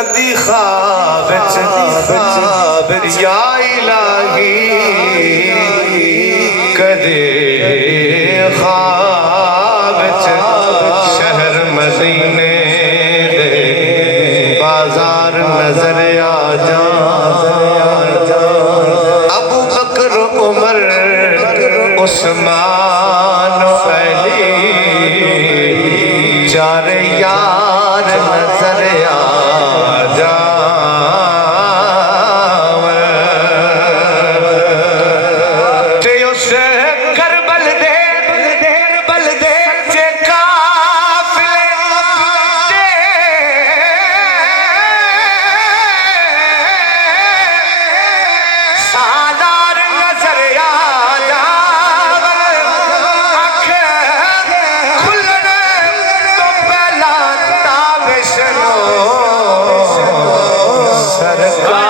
कदी ख्वाब या इलाही कदे ख्वाब शहर मदीने दे बाजार नजर आ जा। अबू बकर उमर उस्मान अली चार यार नजर आ जा।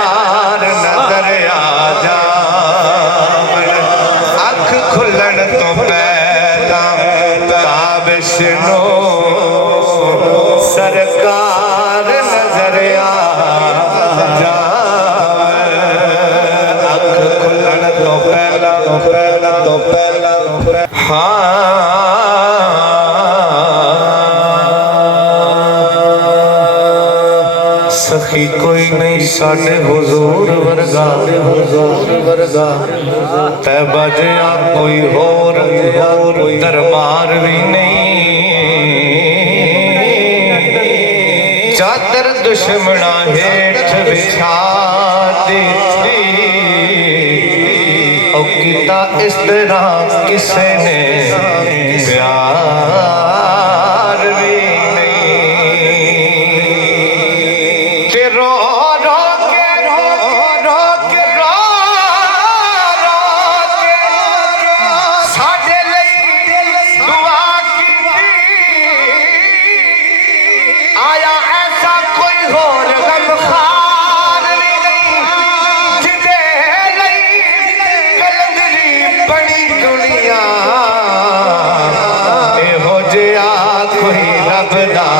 सरकार नजर आ जा। अख खुलण तो पहला सखी कोई नहीं साडे हुजूर वर्गा तैबा जिहा कोई होर दरबार भी नहीं। चादर दुश्मना हेठ बिछा दी और किता इस तरह किसे ने प्यार भी नहीं। ते रो रो के साडे लई दुआ की आया होर गमखार नहीं जिदे लई कलंदरी बड़ी दुनिया एहो जिहा कोई रब दा